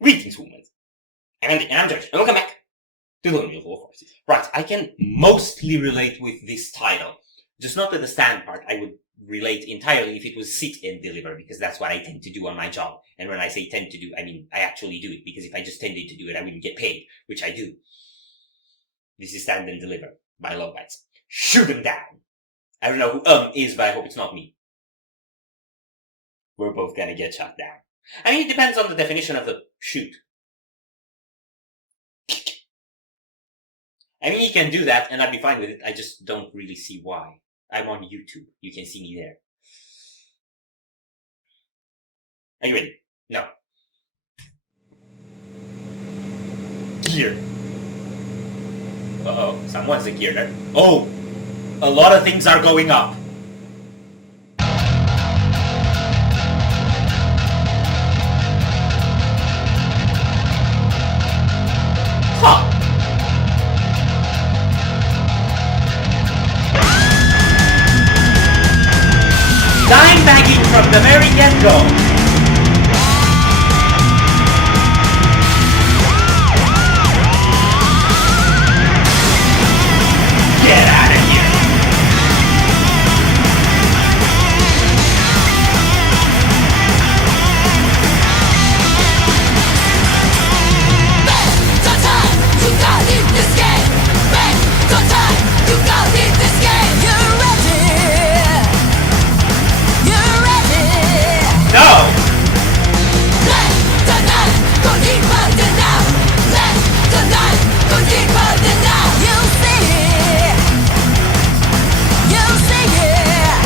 Greetings, humans. And I'm Josh, and welcome back to the Windmill full of horses. Right, I can mostly relate with this title. Just not with the stand part. I would relate entirely if it was sit and deliver, because that's what I tend to do on my job. And when I say tend to do, I mean I actually do it, because if I just tended to do it, I wouldn't get paid, which I do. This is Stand and Deliver by Lovebites. Shoot them down! I don't know who is, but I hope it's not me. We're both gonna get shot down. I mean, it depends on the definition of the shoot. I mean, you can do that, and I'd be fine with it. I just don't really see why. I'm on YouTube. You can see me there. Are you ready? No. Gear. Uh-oh. Someone's a gear nerd. Oh! A lot of things are going up. Huh. Dime bagging from the very get-go. Get out of here. No! Let the night go deeper than now. Let the night go deeper than now. You see it. You see it.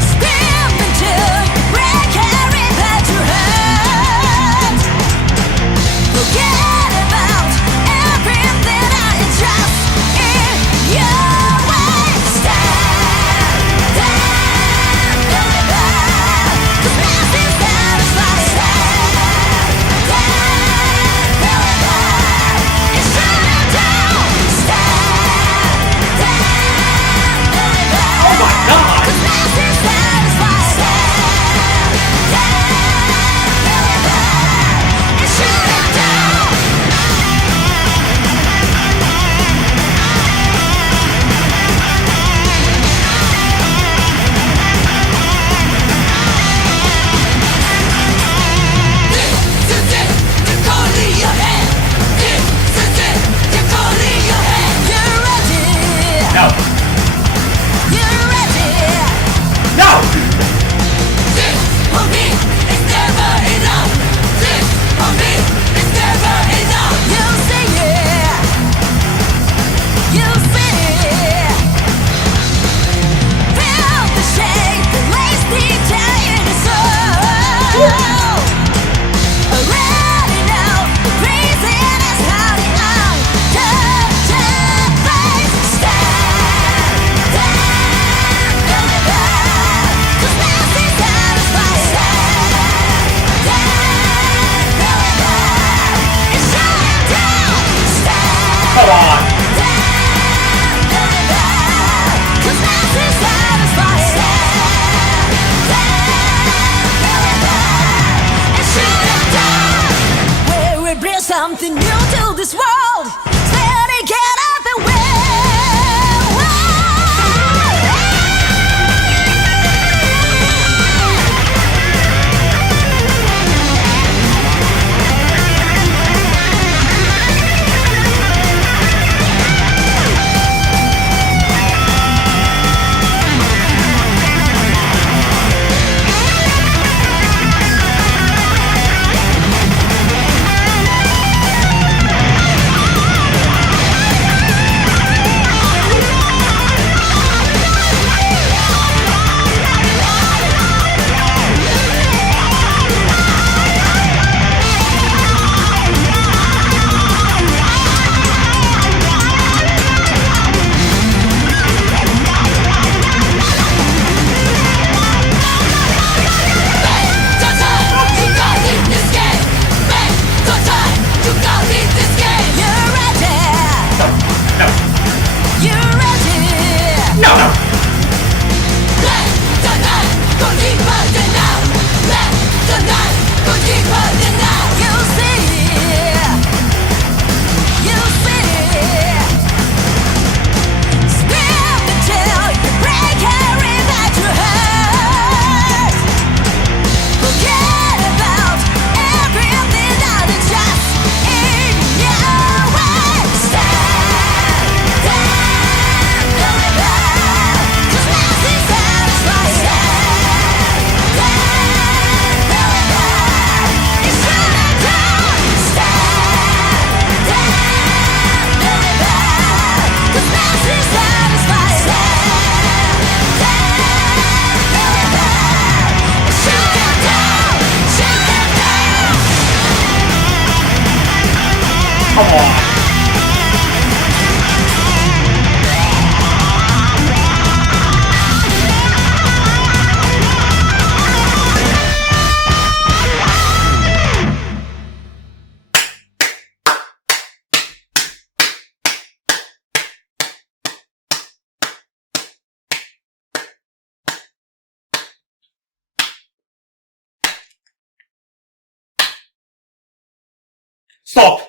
Step into break every that you hurt. Forget about everything I just in your way. Stand, deliver. Something new to this world. Steady, get up and win. Let the night go deeper than now. Let the night go deeper than now. Come on! Stop!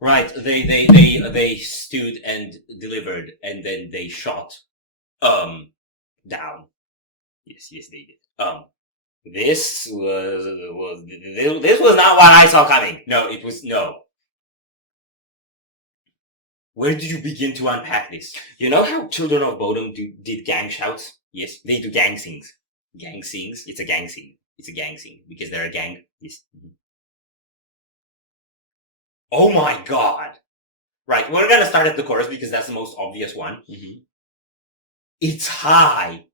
Right, they stood and delivered, and then they shot, down. Yes, they did. This was not what I saw coming. No, it was, no. Where did you begin to unpack this? You know how Children of Bodom did gang shouts? Yes, they do gang sings. Gang sings? It's a gang sing. It's a gang sing. Because they're a gang. Yes. Mm-hmm. Oh my god! Right, we're gonna start at the chorus because that's the most obvious one. Mm-hmm. It's high.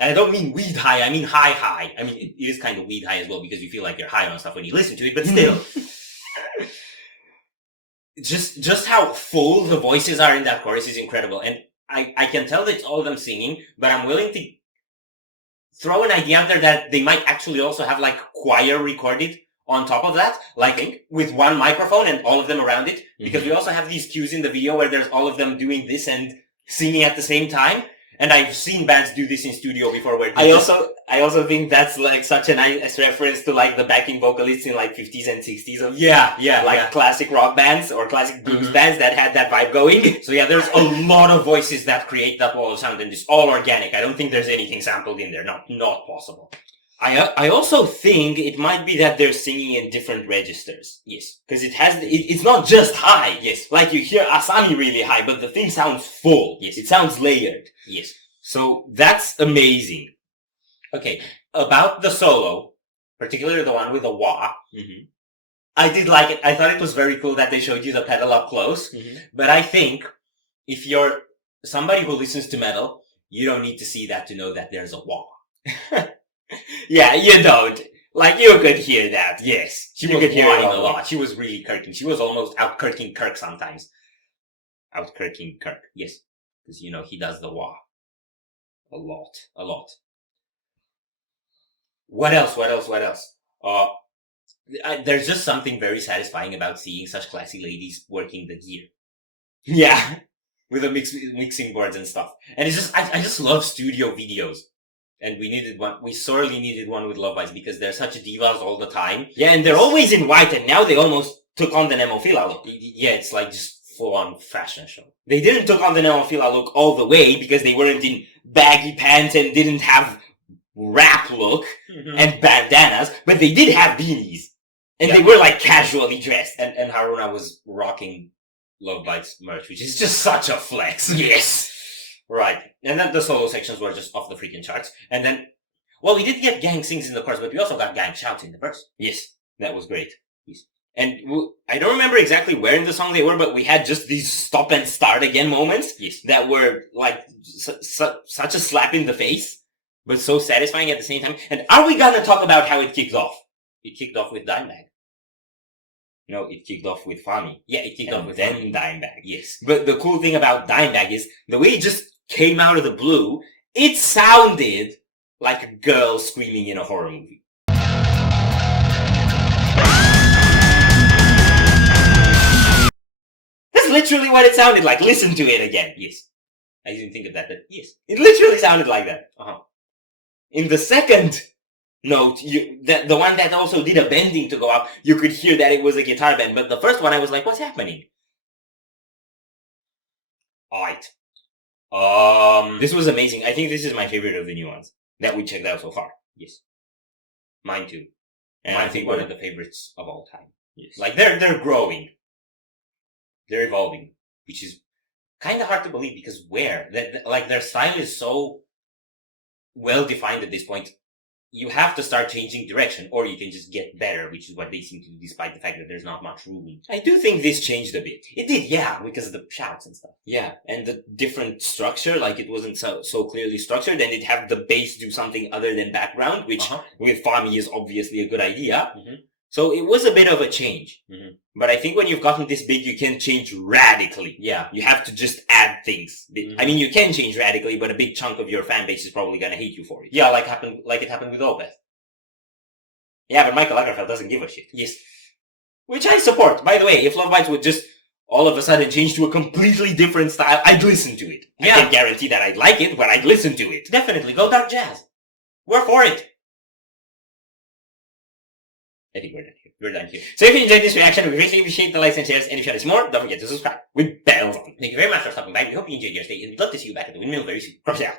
And I don't mean weed high, I mean high. I mean, it is kind of weed high as well because you feel like you're high on stuff when you listen to it, but still. Just how full the voices are in that chorus is incredible. And I can tell that it's all of them singing, but I'm willing to throw an idea out there that they might actually also have like choir recorded on top of that, like with one microphone and all of them around it, because we also have these cues in the video where there's all of them doing this and singing at the same time. And I've seen bands do this in studio before where I also think that's like such a nice reference to like the backing vocalists in like 50s and 60s of classic rock bands or classic blues bands that had that vibe going. So yeah, there's a lot of voices that create that wall of sound and it's all organic. I don't think there's anything sampled in there. Not possible. I also think it might be that they're singing in different registers. Yes. Because it's not just high. Yes. Like you hear Asami really high, but the thing sounds full. Yes. It sounds layered. Yes. So that's amazing. Okay. About the solo, particularly the one with the wah, I did like it. I thought it was very cool that they showed you the pedal up close. But I think if you're somebody who listens to metal, you don't need to see that to know that there's a wah. Yeah, you don't. Like, you could hear that, yes. She was whining a lot. She was really kirking. She was almost out-kirking Kirk sometimes. Out-kirking Kirk, yes. Because, he does the wah. A lot. What else? There's just something very satisfying about seeing such classy ladies working the gear. Yeah. With the mixing boards and stuff. And it's just, I just love studio videos. And we sorely needed one with Lovebites because they're such divas all the time. Yeah, and they're always in white, and now they almost took on the Nemophila look. Yeah, it's like just full-on fashion show. They didn't took on the Nemophila look all the way because they weren't in baggy pants and didn't have rap look and bandanas, but they did have beanies. And they were like casually dressed. And Haruna was rocking Lovebites merch, which is just such a flex. Yes! Right. And then the solo sections were just off the freaking charts. And then, well, we did get gang sings in the chorus, but we also got gang shouts in the verse. Yes. That was great. Yes. And I don't remember exactly where in the song they were, but we had just these stop and start again moments. Yes. That were like such a slap in the face, but so satisfying at the same time. And are we gonna talk about how it kicked off? It kicked off with Dimebag. No, it kicked off with Fami. Yeah, it kicked off with Dimebag. Yes. But the cool thing about Dimebag is the way it just came out of the blue, it sounded like a girl screaming in a horror movie. That's literally what it sounded like. Listen to it again. Yes. I didn't think of that, but yes. It literally sounded like that. In the second note, the one that also did a bending to go up, you could hear that it was a guitar bend, but the first one I was like, what's happening? Alright. This was amazing. I think this is my favorite of the new ones that we checked out so far. Yes. Mine too. And I think one of the favorites of all time. Yes. Like, they're growing. They're evolving. Which is kind of hard to believe because their style is so well defined at this point. you have to start changing direction, or you can just get better, which is what they seem to do, despite the fact that there's not much room. I do think this changed a bit. It did, yeah, because of the shouts and stuff. Yeah, and the different structure, like it wasn't so clearly structured, and it had the bass do something other than background, which with Fami is obviously a good idea. So it was a bit of a change. But I think when you've gotten this big, you can change radically. Yeah. You have to just add things. I mean, you can change radically, but a big chunk of your fan base is probably gonna hate you for it. Yeah, like it happened with Opeth. Yeah, but Michael Lagerfeld doesn't give a shit. Yes. Which I support. By the way, if Lovebites would just all of a sudden change to a completely different style, I'd listen to it. Yeah. I can't guarantee that I'd like it, but I'd listen to it. Definitely. Go dark jazz. We're for it. I think we're done here. We're done here. So if you enjoyed this reaction, we greatly appreciate the likes and shares, and if you want to see more, don't forget to subscribe with bells on. Thank you very much for stopping by. We hope you enjoyed your stay, and we'd love to see you back at the Windmill very soon. Cross out.